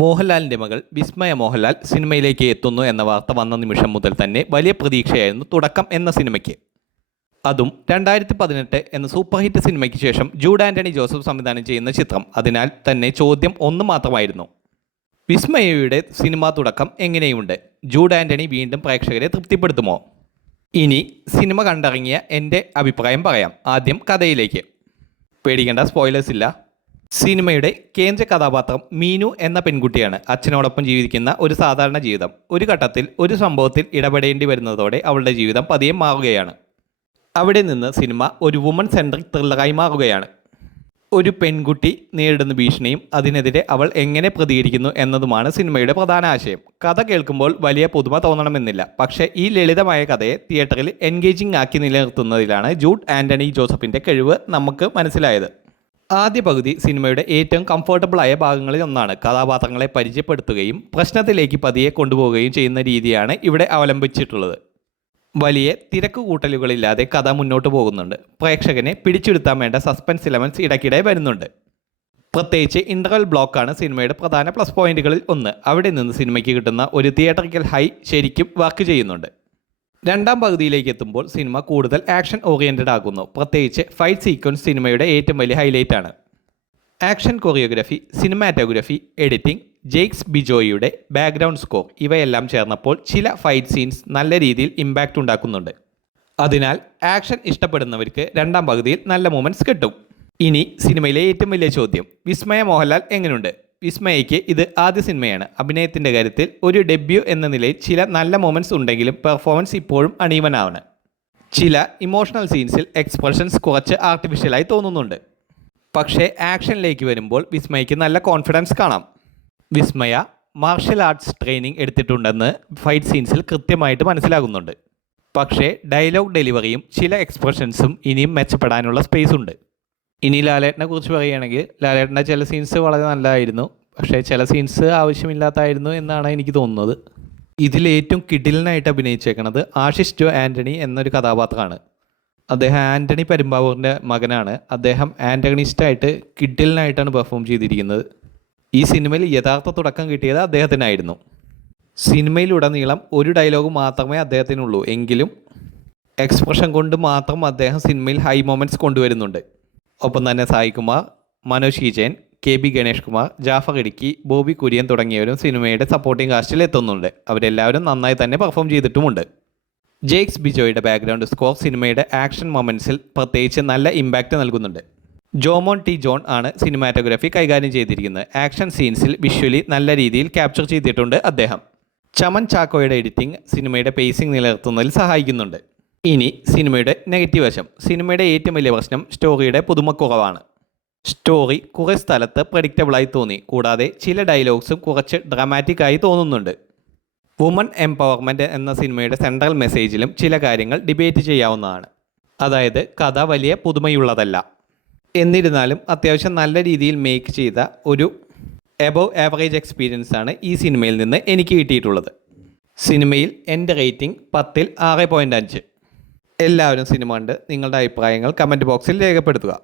മോഹൻലാലിൻ്റെ മകൾ വിസ്മയ മോഹൻലാൽ സിനിമയിലേക്ക് എത്തുന്നു എന്ന വാർത്ത വന്ന നിമിഷം മുതൽ തന്നെ വലിയ പ്രതീക്ഷയായിരുന്നു തുടക്കം എന്ന സിനിമയ്ക്ക്. അതും 2018 എന്ന സൂപ്പർ ഹിറ്റ് സിനിമയ്ക്ക് ശേഷം ജൂഡ് ആൻ്റണി ജോസഫ് സംവിധാനം ചെയ്യുന്ന ചിത്രം. അതിനാൽ തന്നെ ചോദ്യം ഒന്ന് മാത്രമായിരുന്നു: വിസ്മയയുടെ സിനിമാ തുടക്കം എങ്ങനെയുണ്ട്? ജൂഡ് ആൻ്റണി വീണ്ടും പ്രേക്ഷകരെ തൃപ്തിപ്പെടുത്തുമോ? ഇനി സിനിമ കണ്ടിറങ്ങിയ എൻ്റെ അഭിപ്രായം പറയാം. ആദ്യം കഥയിലേക്ക്. പേടിക്കേണ്ട, സ്പോയിലേഴ്സ് ഇല്ല. സിനിമയുടെ കേന്ദ്ര കഥാപാത്രം മീനു എന്ന പെൺകുട്ടിയാണ്. അച്ഛനോടൊപ്പം ജീവിക്കുന്ന ഒരു സാധാരണ ജീവിതം. ഒരു ഘട്ടത്തിൽ ഒരു സംഭവത്തിൽ ഇടപെടേണ്ടി വരുന്നതോടെ അവളുടെ ജീവിതം പതിയെ മാറുകയാണ്. അവിടെ നിന്ന് സിനിമ ഒരു വുമൺ സെൻട്രിക് ത്രില്ലറായി മാറുകയാണ്. ഒരു പെൺകുട്ടി നേരിടുന്ന ഭീഷണിയും അതിനെതിരെ അവൾ എങ്ങനെ പ്രതികരിക്കുന്നു എന്നതുമാണ് സിനിമയുടെ പ്രധാന ആശയം. കഥ കേൾക്കുമ്പോൾ വലിയ പുതുമ തോന്നണമെന്നില്ല. പക്ഷേ ഈ ലളിതമായ കഥയെ തിയേറ്ററിൽ എൻഗേജിംഗ് ആക്കി നിലനിർത്തുന്നതിലാണ് ജൂഡ് ആൻ്റണി ജോസഫിൻ്റെ കഴിവ് നമുക്ക് മനസ്സിലായത്. ആദ്യ പകുതി സിനിമയുടെ ഏറ്റവും കംഫർട്ടബിളായ ഭാഗങ്ങളിൽ ഒന്നാണ്. കഥാപാത്രങ്ങളെ പരിചയപ്പെടുത്തുകയും പ്രശ്നത്തിലേക്ക് പതിയെ കൊണ്ടുപോവുകയും ചെയ്യുന്ന രീതിയാണ് ഇവിടെ അവലംബിച്ചിട്ടുള്ളത്. വലിയ തിരക്ക് കൂട്ടലുകളില്ലാതെ കഥ മുന്നോട്ട് പോകുന്നുണ്ട്. പ്രേക്ഷകനെ പിടിച്ചെടുത്താൻ വേണ്ട സസ്പെൻസ് എലമെൻറ്റ്സ് ഇടയ്ക്കിടെ വരുന്നുണ്ട്. പ്രത്യേകിച്ച് ഇൻ്റർവൽ ബ്ലോക്കാണ് സിനിമയുടെ പ്രധാന പ്ലസ് പോയിന്റുകളിൽ ഒന്ന്. അവിടെ നിന്ന് സിനിമയ്ക്ക് കിട്ടുന്ന ഒരു തിയേറ്ററിക്കൽ ഹൈ ശരിക്കും വർക്ക് ചെയ്യുന്നുണ്ട്. രണ്ടാം പകുതിയിലേക്ക് എത്തുമ്പോൾ സിനിമ കൂടുതൽ ആക്ഷൻ ഓറിയൻറ്റഡ് ആകുന്നു. പ്രത്യേകിച്ച് ഫൈറ്റ് സീക്വൻസ് സിനിമയുടെ ഏറ്റവും വലിയ ഹൈലൈറ്റ് ആണ്. Action choreography, cinematography, editing, Jakes ബിജോയിയുടെ ബാക്ക്ഗ്രൗണ്ട് സ്കോർ ഇവയെല്ലാം ചേർന്നപ്പോൾ ചില ഫൈറ്റ് സീൻസ് നല്ല രീതിയിൽ ഇമ്പാക്റ്റ് ഉണ്ടാക്കുന്നുണ്ട്. അതിനാൽ ആക്ഷൻ ഇഷ്ടപ്പെടുന്നവർക്ക് രണ്ടാം പകുതിയിൽ നല്ല മൊമെൻറ്റ്സ് കിട്ടും. ഇനി സിനിമയിലെ ഏറ്റവും വലിയ ചോദ്യം: വിസ്മയ മോഹൻലാൽ എങ്ങനെയുണ്ട്? വിസ്മയയ്ക്ക് ഇത് ആദ്യ സിനിമയാണ്. അഭിനയത്തിൻ്റെ കാര്യത്തിൽ ഒരു ഡെബ്യൂ എന്ന നിലയിൽ ചില നല്ല മൊമെൻറ്റ്സ് ഉണ്ടെങ്കിലും പെർഫോമൻസ് ഇപ്പോഴും അണീവനാണ്. ചില ഇമോഷണൽ സീൻസിൽ എക്സ്പ്രഷൻസ് കുറച്ച് ആർട്ടിഫിഷ്യലായി തോന്നുന്നുണ്ട്. പക്ഷേ ആക്ഷനിലേക്ക് വരുമ്പോൾ വിസ്മയയ്ക്ക് നല്ല കോൺഫിഡൻസ് കാണാം. വിസ്മയ മാർഷ്യൽ ആർട്സ് ട്രെയിനിങ് എടുത്തിട്ടുണ്ടെന്ന് ഫൈറ്റ് സീൻസിൽ കൃത്യമായിട്ട് മനസ്സിലാകുന്നുണ്ട്. പക്ഷേ ഡയലോഗ് ഡെലിവറിയും ചില എക്സ്പ്രഷൻസും ഇനിയും മെച്ചപ്പെടാനുള്ള സ്പേസ് ഉണ്ട്. ഇനി ലാലേട്ടനെ കുറിച്ച് പറയുകയാണെങ്കിൽ ലാലേട്ടൻ്റെ ചില സീൻസ് വളരെ നല്ലതായിരുന്നു. പക്ഷേ ചില സീൻസ് ആവശ്യമില്ലാത്തായിരുന്നു എന്നാണ് എനിക്ക് തോന്നുന്നത്. ഇതിലേറ്റവും കിടിലനായിട്ട് അഭിനയിച്ചേക്കുന്നത് ആശിഷ് ജോ ആൻ്റണി എന്നൊരു കഥാപാത്രമാണ്. അദ്ദേഹം ആൻ്റണി പെരുമ്പാവൂരിൻ്റെ മകനാണ്. അദ്ദേഹം ആൻ്റഗണിസ്റ്റായിട്ട് കിടിലനായിട്ടാണ് പെർഫോം ചെയ്തിരിക്കുന്നത്. ഈ സിനിമയിൽ യഥാർത്ഥ തുടക്കം കിട്ടിയത് അദ്ദേഹത്തിനായിരുന്നു. സിനിമയിലുടനീളം ഒരു ഡയലോഗ് മാത്രമേ അദ്ദേഹത്തിനുള്ളൂ. എങ്കിലും എക്സ്പ്രഷൻ കൊണ്ട് മാത്രം അദ്ദേഹം സിനിമയിൽ ഹൈ മൊമെൻറ്റ്സ് കൊണ്ടുവരുന്നുണ്ട്. ഒപ്പം തന്നെ സായി കുമാർ, മനോജ് കീജയൻ, KB ഗണേഷ് കുമാർ, ജാഫർ ഇടുക്കി, ബോബി കുര്യൻ തുടങ്ങിയവരും സിനിമയുടെ സപ്പോർട്ടിംഗ് കാസ്റ്റിൽ എത്തുന്നുണ്ട്. അവരെല്ലാവരും നന്നായി തന്നെ പെർഫോം ചെയ്തിട്ടുമുണ്ട്. ജെയ്ക്സ് ബിജോയുടെ ബാക്ക്ഗ്രൗണ്ട് സ്കോർ സിനിമയുടെ ആക്ഷൻ മൊമെൻറ്റ്സിൽ പ്രത്യേകിച്ച് നല്ല ഇമ്പാക്റ്റ് നൽകുന്നുണ്ട്. ജോമോൻ ടി ജോൺ ആണ് സിനിമാറ്റോഗ്രാഫി കൈകാര്യം ചെയ്തിരിക്കുന്നത്. ആക്ഷൻ സീൻസിൽ വിഷ്വലി നല്ല രീതിയിൽ ക്യാപ്ചർ ചെയ്തിട്ടുണ്ട് അദ്ദേഹം. ചമൻ ചാക്കോയുടെ എഡിറ്റിംഗ് സിനിമയുടെ പേസിംഗ് നിലനിർത്തുന്നതിൽ സഹായിക്കുന്നുണ്ട്. ഇനി സിനിമയുടെ നെഗറ്റീവ് വശം. സിനിമയുടെ ഏറ്റവും വലിയ പ്രശ്നം സ്റ്റോറിയുടെ പുതുമക്കുറവാണ്. സ്റ്റോറി കുറേ സ്ഥലത്ത് പ്രഡിക്റ്റബിളായി തോന്നി. കൂടാതെ ചില ഡയലോഗ്സും കുറച്ച് ഡ്രാമാറ്റിക് ആയി തോന്നുന്നുണ്ട്. വുമൺ എംപവർമെൻറ്റ് എന്ന സിനിമയുടെ സെൻട്രൽ മെസ്സേജിലും ചില കാര്യങ്ങൾ ഡിബേറ്റ് ചെയ്യാവുന്നതാണ്. അതായത് കഥ വലിയ പുതുമയുള്ളതല്ല. എന്നിരുന്നാലും അത്യാവശ്യം നല്ല രീതിയിൽ മേക്ക് ചെയ്ത ഒരു എബോവ് ആവറേജ് എക്സ്പീരിയൻസ് ആണ് ഈ സിനിമയിൽ നിന്ന് എനിക്ക് കിട്ടിയിട്ടുള്ളത്. സിനിമയിൽ എൻ്റെ റേറ്റിംഗ് 10ൽ 6.5. എല്ലാവരും സിനിമ കണ്ട് നിങ്ങളുടെ അഭിപ്രായങ്ങൾ കമൻറ്റ് ബോക്സിൽ രേഖപ്പെടുത്തുക.